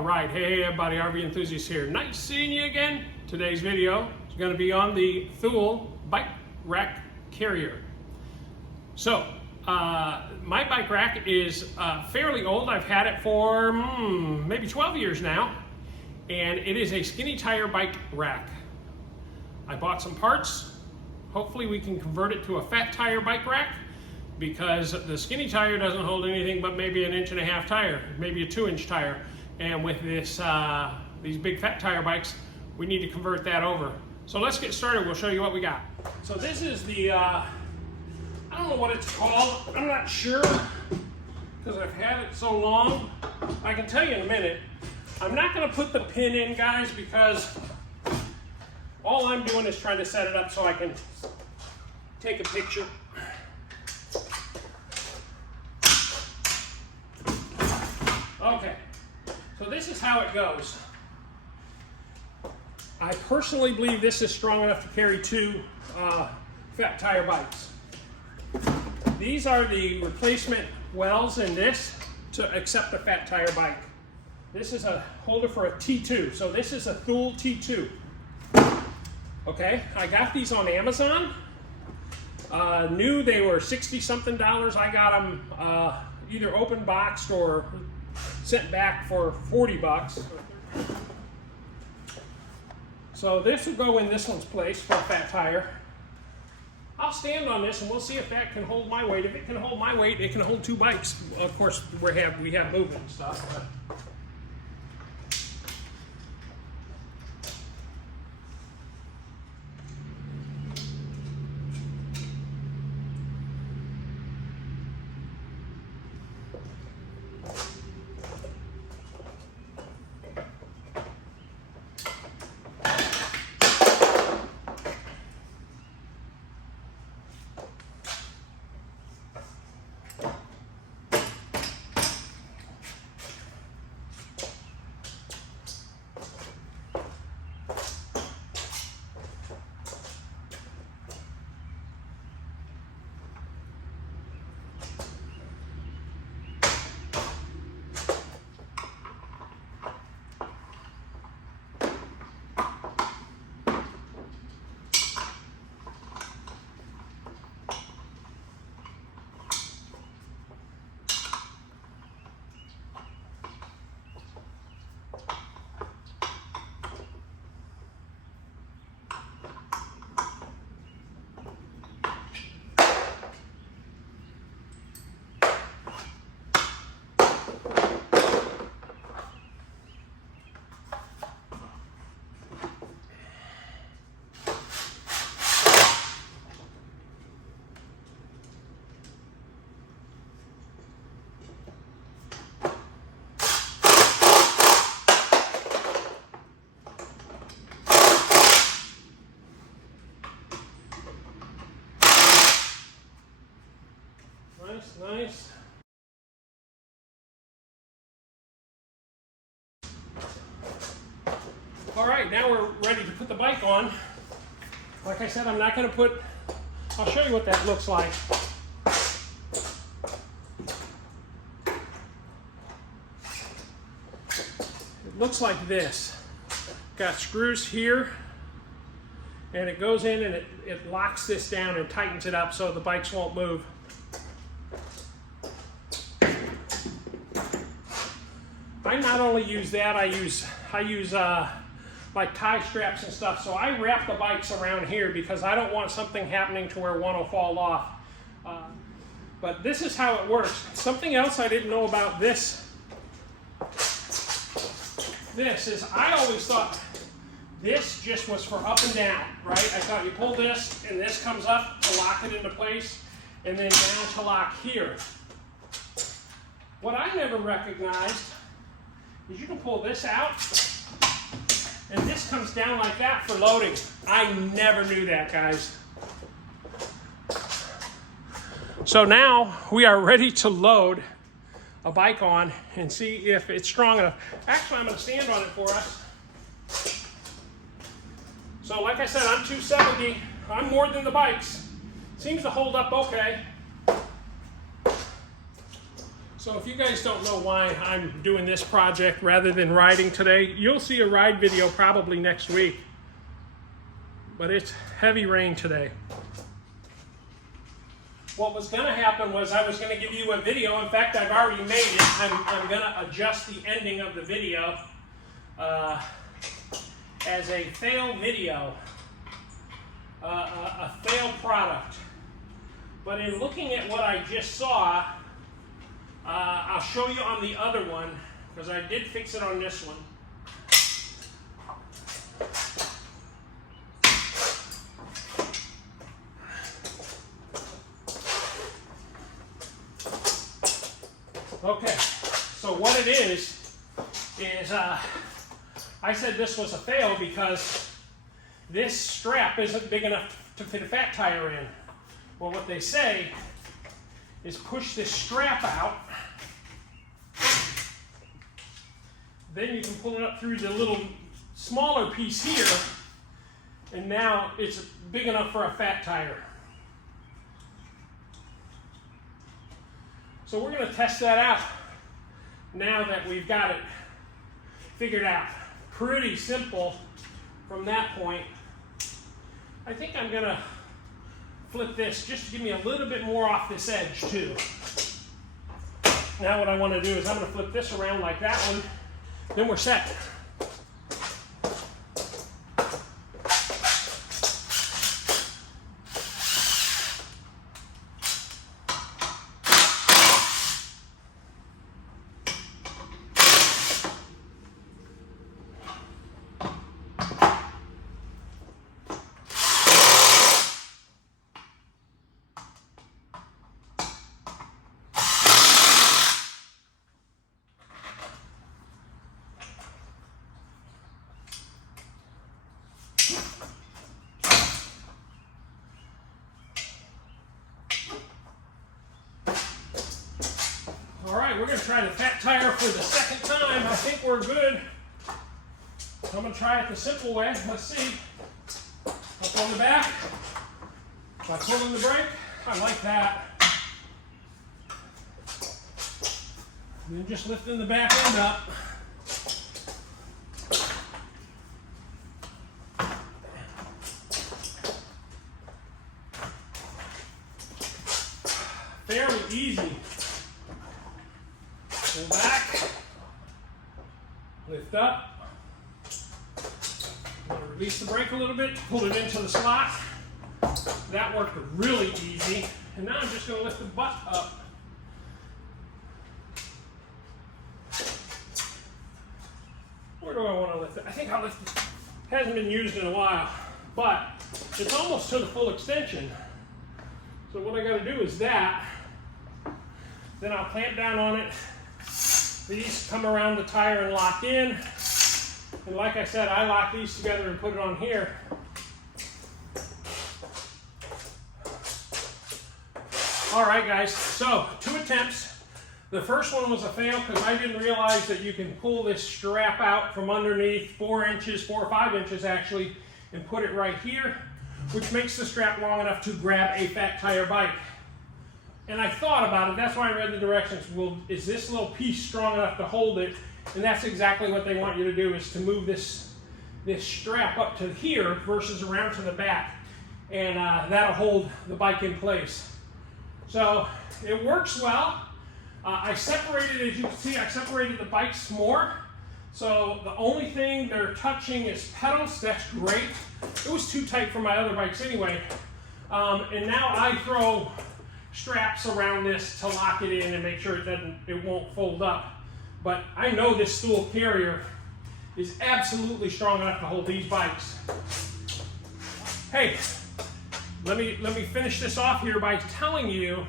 All right, hey everybody, RV Enthusiast here. Nice seeing you again. Today's video is going to be on the Thule bike rack carrier. So, my bike rack is fairly old. I've had it for maybe 12 years now, and it is a skinny tire bike rack. I bought some parts. Hopefully we can convert it to a fat tire bike rack, because the skinny tire doesn't hold anything but maybe an 1.5 inch tire, maybe a 2-inch tire. And with this, these big fat tire bikes, we need to convert that over. So let's get started. We'll show you what we got. So this is the, I don't know what it's called. I'm not sure, because I've had it so long. I can tell you in a minute. I'm not going to put the pin in, guys, because all I'm doing is trying to set it up so I can take a picture. Okay, so this is how it goes. I personally believe this is strong enough to carry 2 fat tire bikes. These are the replacement wells in this to accept a fat tire bike. This is a holder for a T2, so this is a Thule T2. Okay, I got these on Amazon. New, they were $60-something. I got them either open boxed or sent back for 40 bucks. So this will go in this one's place for a fat tire. I'll stand on this and we'll see if that can hold my weight. If it can hold my weight, it can hold 2 bikes. Of course, we have movement and stuff. But nice. All right, now we're ready to put the bike on. Like I said, I'm not going to put, I'll show you what that looks like. It looks like this. Got screws here, and it goes in and it locks this down and tightens it up so the bikes won't move. I not only use that, I use like tie straps and stuff. So I wrap the bikes around here because I don't want something happening to where one will fall off. But this is how it works. Something else I didn't know about this is I always thought this just was for up and down, right? I thought you pull this and this comes up to lock it into place, and then down to lock here. What I never recognized is you can pull this out, and this comes down like that for loading. I never knew that, guys. So now we are ready to load a bike on and see if it's strong enough. Actually, I'm going to stand on it for us. So like I said, I'm 270. I'm more than the bikes. Seems to hold up okay. So if you guys don't know why I'm doing this project rather than riding today, you'll see a ride video probably next week. But it's heavy rain today. What was going to happen was I was going to give you a video. In fact, I've already made it. I'm going to adjust the ending of the video as a fail video, a fail product. But in looking at what I just saw, I'll show you on the other one, because I did fix it on this one. Okay, so what it is I said this was a fail because this strap isn't big enough to fit a fat tire in. Well, what they say is push this strap out, then you can pull it up through the little smaller piece here, and now it's big enough for a fat tire. So we're going to test that out now that we've got it figured out. Pretty simple from that point. I think I'm going to flip this just to give me a little bit more off this edge too. Now what I want to do is I'm going to flip this around like that one, then we're set. All right, we're going to try the fat tire for the second time. I think we're good. I'm going to try it the simple way. Let's see. Up on the back. By pulling the brake. I like that. And then just lifting the back end up. Fairly easy. Pull back, lift up, release the brake a little bit, pull it into the slot. That worked really easy. And now I'm just going to lift the butt up. Where do I want to lift it? I think I'll lift it. Hasn't been used in a while, but it's almost to the full extension. So what I got to do is that. Then I'll clamp down on it. These come around the tire and lock in. And like I said, I lock these together and put it on here. All right, guys, so 2 attempts. The first one was a fail because I didn't realize that you can pull this strap out from underneath 4 inches, 4 or 5 inches actually, and put it right here, which makes the strap long enough to grab a fat tire bike. And I thought about it, that's why I read the directions. Well, is this little piece strong enough to hold it? And that's exactly what they want you to do, is to move this strap up to here versus around to the back. And that'll hold the bike in place. So it works well. I separated, as you can see, I separated the bikes more. So the only thing they're touching is pedals. That's great. It was too tight for my other bikes anyway. And now I throw straps around this to lock it in and make sure it won't fold up. But I know this stool carrier is absolutely strong enough to hold these bikes. Hey, let me finish this off here by telling you,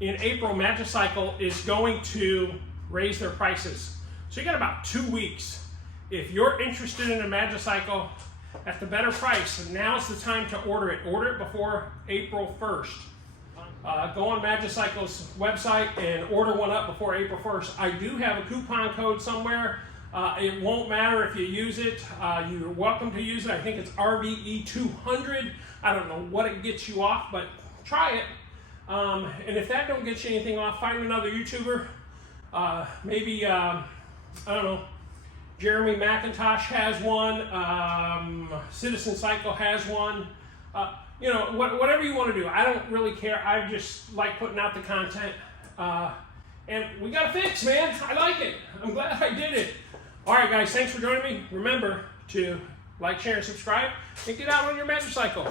in April, Magicycle is going to raise their prices. So you got about 2 weeks. If you're interested in a Magicycle at the better price, now's the time to order it. Order it before April 1st. Go on Magicycle's website and order one up before April 1st. I do have a coupon code somewhere. It won't matter if you use it. You're welcome to use it. I think it's RVE200. I don't know what it gets you off, but try it. And if that don't get you anything off, find another YouTuber Maybe, I don't know, Jeremy McIntosh has one, Citizen Psycho has one. You know, whatever you want to do. I don't really care. I just like putting out the content. And we got a fix, man. I like it. I'm glad I did it. All right, guys, thanks for joining me. Remember to like, share, and subscribe, and get out on your motorcycle.